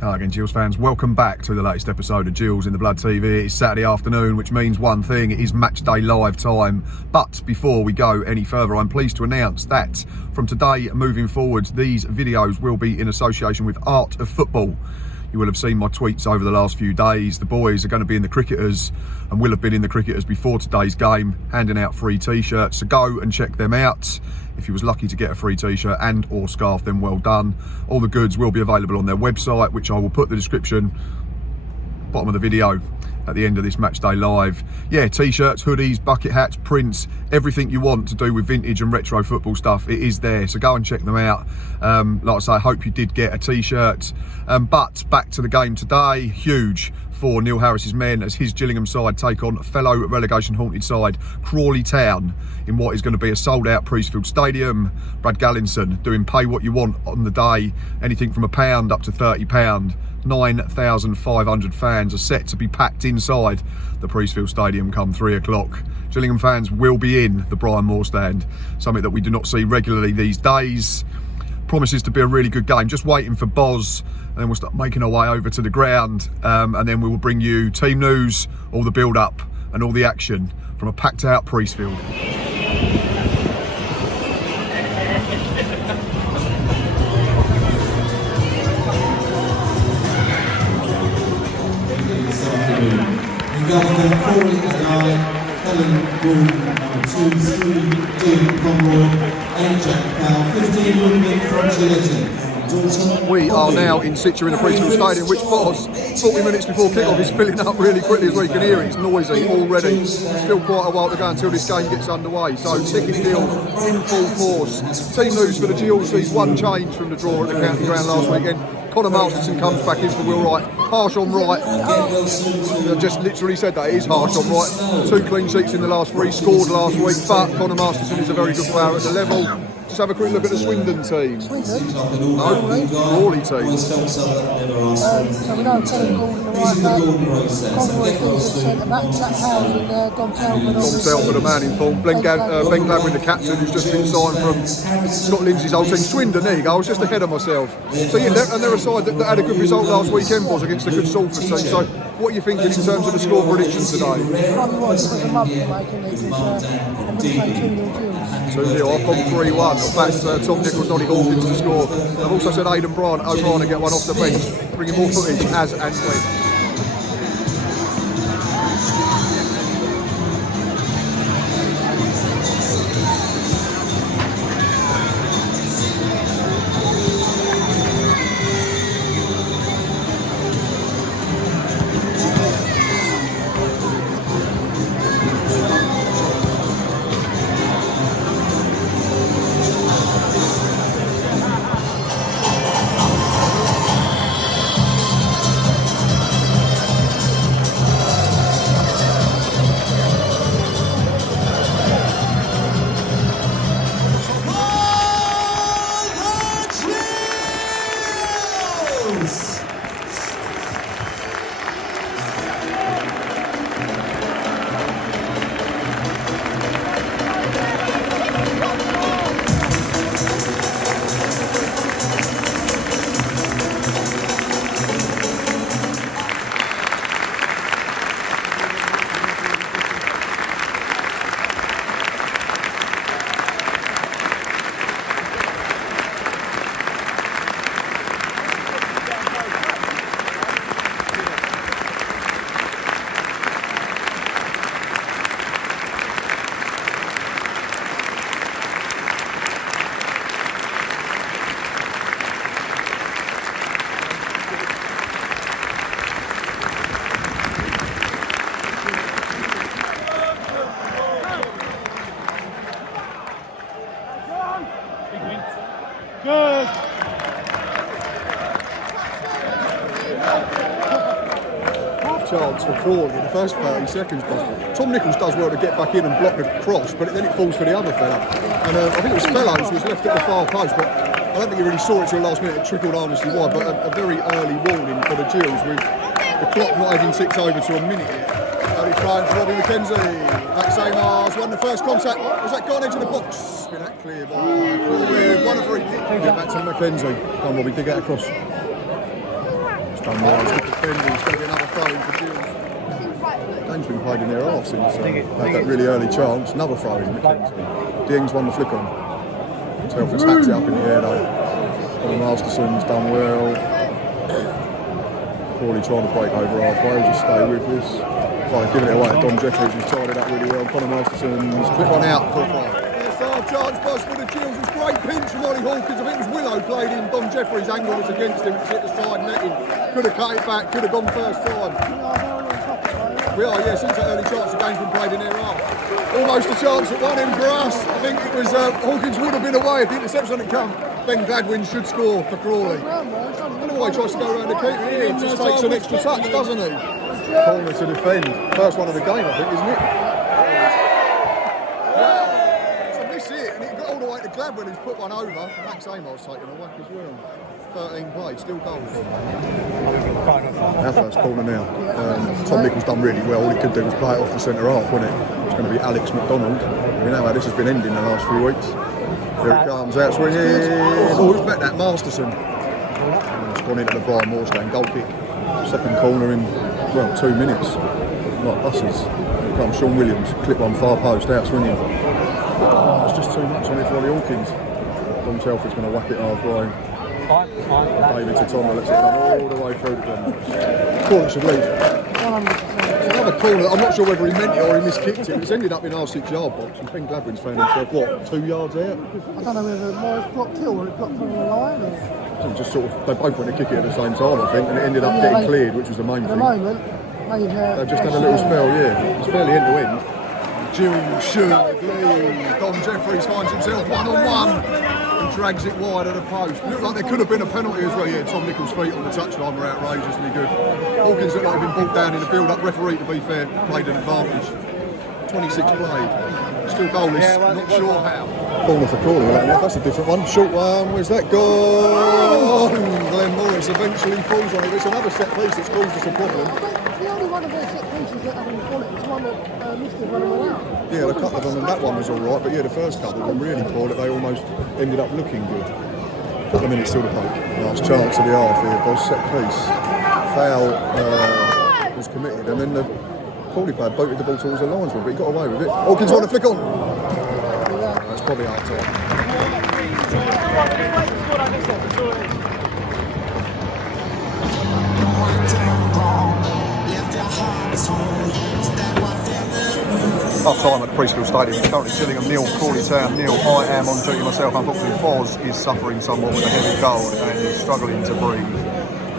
Hi again, Gills fans. Welcome back to the latest episode of Gills in the Blood TV. It's Saturday afternoon, which means one thing: it is match day live time. But before we go any further, I'm pleased to announce that from today moving forwards, these videos will be in association with Art of Football. You will have seen my tweets over the last few days. The boys are going to be in the Cricketers and will have been in the Cricketers before today's game, handing out free t-shirts. So go and check them out. If you was lucky to get a free t-shirt and or scarf, then well done. All the goods will be available on their website, which I will put the description bottom of the video at the end of this match day live. Yeah, t-shirts, hoodies, bucket hats, prints, everything you want to do with vintage and retro football stuff, it is there. So go and check them out. Like I say, I hope you did get a t-shirt. But back to the game today. Huge for Neil Harris's men as his Gillingham side take on fellow relegation haunted side Crawley Town in what is going to be a sold out Priestfield Stadium. Brad Gallinson doing pay what you want on the day, anything from £1 up to £30. 9,500 fans are set to be packed inside the Priestfield Stadium come 3 o'clock. Gillingham fans will be in the Brian Moore stand, something that we do not see regularly these days. Promises to be a really good game. Just waiting for Boz, and then we'll start making our way over to the ground, and then we will bring you team news, all the build up and all the action from a packed out Priestfield. Crawley at 9, Helen Gould number 2, 3, Jim Conroy, 8 Jack Powell, 15 Ludwig from Gillette. We are now in situ in the Priestfield Stadium, which was 40 minutes before kick-off is filling up really quickly as well. You can hear it, it's noisy already. Still quite a while to go until this game gets underway. So ticket deal in full force. Team news for the Gills sees one change from the draw at the county ground last weekend. Connor Masterson comes back in for Will Wright. Harsh on Wright. I just literally said that, it is harsh on Wright. 2 clean sheets in the last 3, scored last week, but Connor Masterson is a very good player at the level. Just have a quick look at the Swindon team. No, Crawley team. So we know Terry Gordon, the right back, Conroy Gills at centre back, Jack Howard and Dom Telford. Dom Telford, a man in form. Ben Gladwin, the captain, who's just been signed from Scott Lindsay's old team. Swindon, there you go, I was just ahead of myself. So yeah, and they're a side that had a good result last weekend, was against a good Salford team. So what are you thinking in terms of the score prediction today? Probably was a mug making it, because I'm going to say 2-0 Gills. 2-0, I've gone 3-1. That's Tom Nichols, Nolly Hawkins to score. I've also said Aidan O'Brien to get one off the bench, bringing more footage as and when. Good. Half chance for Crawley in the first 30 seconds possible. Tom Nichols does well to get back in and block the cross, but then it falls for the other fella. And I think it was Fellows who was left at the far post, but I don't think he really saw it till the last minute. It trickled harmlessly wide, but a very early warning for the Gills with the clock not even ticked over to a minute yet. Early try for Robbie McKenzie. Back Samars won the first contact. Was that gone into the box? Been that clear by Crawley. Won a free kick. Get back to McKenzie. Come on, Robbie, dig out across. It's done well. It's good defending. It's going to be another throw in for Gills. Game's been played in their half since had that really early chance. Another throw in, Mackenzie. Dieng's won the flick on. Telford's hacked it up in the air though. Colin Masterson's done well. Crawley trying to break over halfway, just stay with this. Right, giving it away to Dom Jeffries, who's tied it up really well. Colin Masterson's clip one out for a throw. First half chance pass for the Gills. It's great pinch from Ollie Hawkins. I think it was Willow played in. Dom Jeffries' angle was against him. It's hit the side netting. Could have cut it back, could have gone first time. We are, yeah, since that early chance the game's been played in their half. Almost a chance at one in for us. I think it was Hawkins would have been away if the interception hadn't come. Ben Gladwin should score for Crawley. I don't know why he tries to go around the keeper. He just takes an extra touch, doesn't he? Corner to defend. First one of the game, I think, isn't it? It's a miss it, and it got all the way to Gladwin, who's put one over. Max Amar's taken a whack as well. 13 played, still goals. Our first corner now. Tom Nichols done really well. All he could do was play it off the centre half, wasn't it? It's going to be Alex McDonald. We know how this has been ending the last few weeks. Here it comes, out swinging. Oh, who's met that? Masterson. It's gone into the Brian Moorstein goal kick. Second corner in, well, 2 minutes. Like buses. Here comes Sean Williams. Clip one far post, out swinging. Oh, it's just too much on it for Ollie Hawkins. Dom Telford's going to whack it halfway. David Tatomo lets it come all the way through to them. Corner should lead. Another corner, I'm not sure whether he meant it or he miskicked it. It's ended up in our 6-yard box and Ben Gladwin's found himself, what, 2 yards out? I don't know whether Morris blocked Hill or it blocked from the line. Or... Just sort of, they both went to kick it at the same time, I think, and it ended up getting cleared, which was the main thing. At the moment, they've just had a little spell, yeah. It's fairly end-to-end. Gills should lead. Dom Jeffries finds himself one-on-one. And drags it wide at the post. Looked like there could have been a penalty as well. Yeah, Tom Nichols' feet on the touchline were outrageously good. Hawkins looked like he'd been brought down in the build-up. Referee, to be fair, played an advantage. 26 played. Still goalless, not sure how. Corner for Crawley, that's a different one. Short one, where's that gone? Glenn Morris eventually falls on it. It's another set piece that's caused us a problem. The only one of their set pieces that haven't quality is one that missed it when it went out. Yeah, a couple of them, and that one was all right, but yeah, the first couple were really poor, that they almost ended up looking good. A minute still to play. Last chance of the half here, boss, set piece. Foul was committed, and then the Crawley player boated the ball towards the linesman, but he got away with it. Hawkins want to flick on. That's probably our time. Half time at Priestfield Stadium. It's currently Gillingham 0, Crawley Town 0. I am on duty myself. Unfortunately, Boz is suffering somewhat with a heavy cold and is struggling to breathe,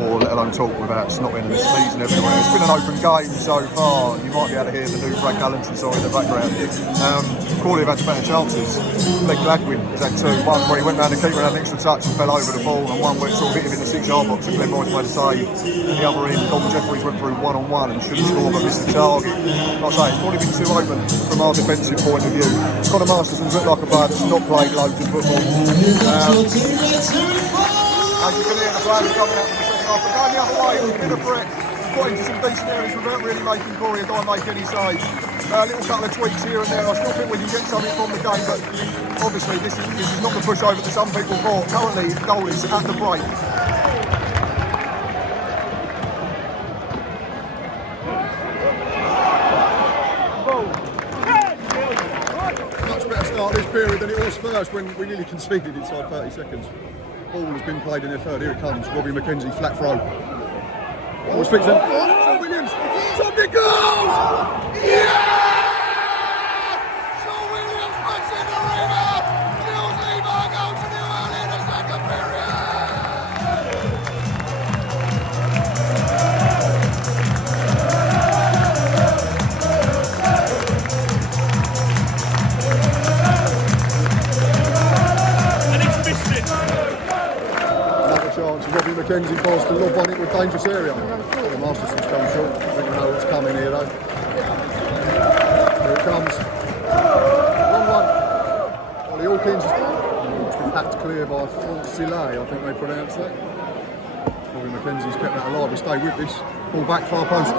or let alone talk, without snotting and sneezing everywhere. It's been an open game so far. You might be able to hear the new Frank Allenson song in the background. Crawley have had better chances. Ben Gladwin has had 2. One where he went round the keeper and had an extra touch and fell over the ball, and one where it sort of hit him in the 6-yard box and Glenn Morris made a save. And the other end, Dom Jeffries went through one-on-one and should have scored but missed the target. Like I say, it's probably been too open from our defensive point of view. Connor Masterson's looked like a player that's not played loads of football. As you can hear, the players are coming out from the second half, but going the other way, in a threat. Got into some decent areas without really making Corey and make any saves. A little couple of tweaks here and there. I still think we can get something from the game, but obviously this is not the pushover that some people thought. Currently, goal is at the break. Much better start this period than it was first when we nearly conceded inside 30 seconds. Ball has been played in their third. Here it comes. Robbie McKenzie, flat throw. Was fixing. Sean Williams. Tom Nichols! Yeah! Sean Williams puts in the rebound. Gills leave our goal to do early in the second period. And he's missed it. Another chance. Robbie McKenzie pass to lob on it with dangerous area. Masterson's come short. I think we know what's coming here though. Here it comes. Wrong one. Ollie Hawkins has been hacked clear by Francillet, I think they pronounce that. Robbie McKenzie's kept that alive. We'll stay with this. Ball back, far post.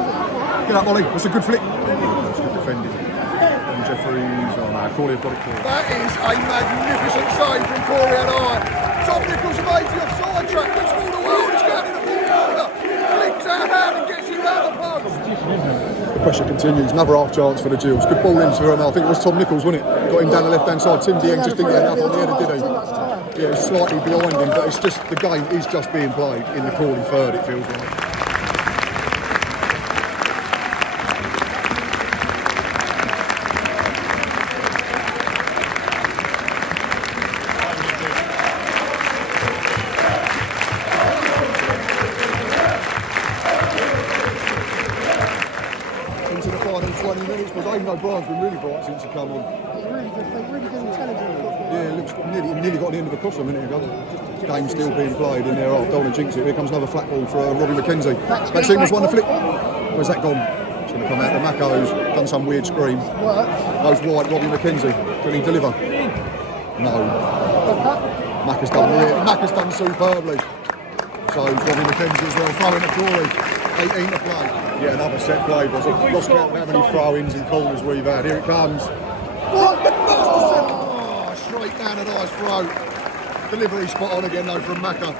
Get up, Ollie. That's a good flick. That's good defending. And Jeffries. Oh no, Crawley have got it clear. That is a magnificent save from Crawley and I. Tom Nichols made the offside track. That's all the world is going in the ball corner. pressure continues. Another half chance for the Gills. Good ball into him. I think it was Tom Nichols, wasn't it? Got him down the left-hand side. Tim Dieng just didn't get enough on the header, did he? Yeah, he's slightly behind him, but it's just the game is just being played in the Crawley third, it feels like. Into the final 20 minutes, but Aidan O'Brien's been really bright since he come on. Really good intelligent football. Yeah, it looks nearly got the end of a cross a minute ago. Game still being played in there. Oh, don't want to jinx it. Here comes another flat ball for Robbie McKenzie. Maxime has won the flip. Where's that gone? It's going to come out. The Mako's done some weird scream. Goes wide, Robbie McKenzie. Can he deliver? No. Mac has done Mac has done superbly. So Robbie McKenzie as well. Throwing at Crawley. 18 to play. Yeah, another set play. But I've lost count how many throw-ins and corners we've had. Here it comes. Oh, straight down a nice throw. Delivery spot on again though from Macca.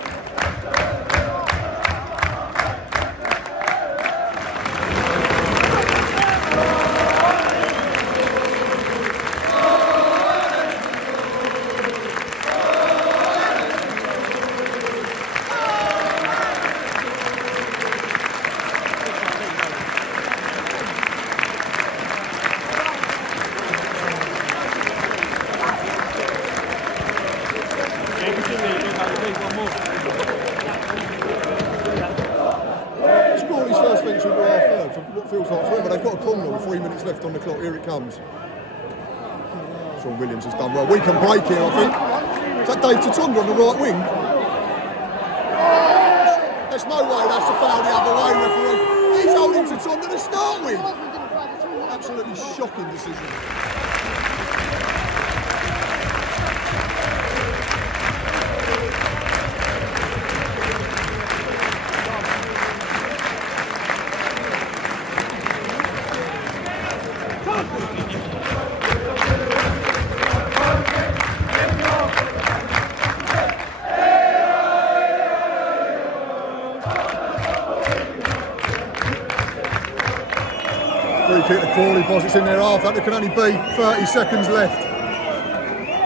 Crawley's first venture into our third for what feels like forever. They've got a corner with 3 minutes left on the clock. Here it comes. Sean Williams has done well. We can break here, I think. Is that Dave Tatonga on the right wing? There's no way that's a foul the other way, referee. He's holding Tatonga to start with. Absolutely shocking decision. 3 kick to Crawley, boss, it's in their half, that there can only be 30 seconds left.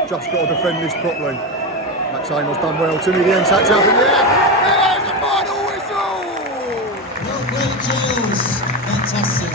Just got to defend this properly. Maxime has done well, Timmy the end sats out in the air. There's the final whistle! Well played, Gills. Fantastic.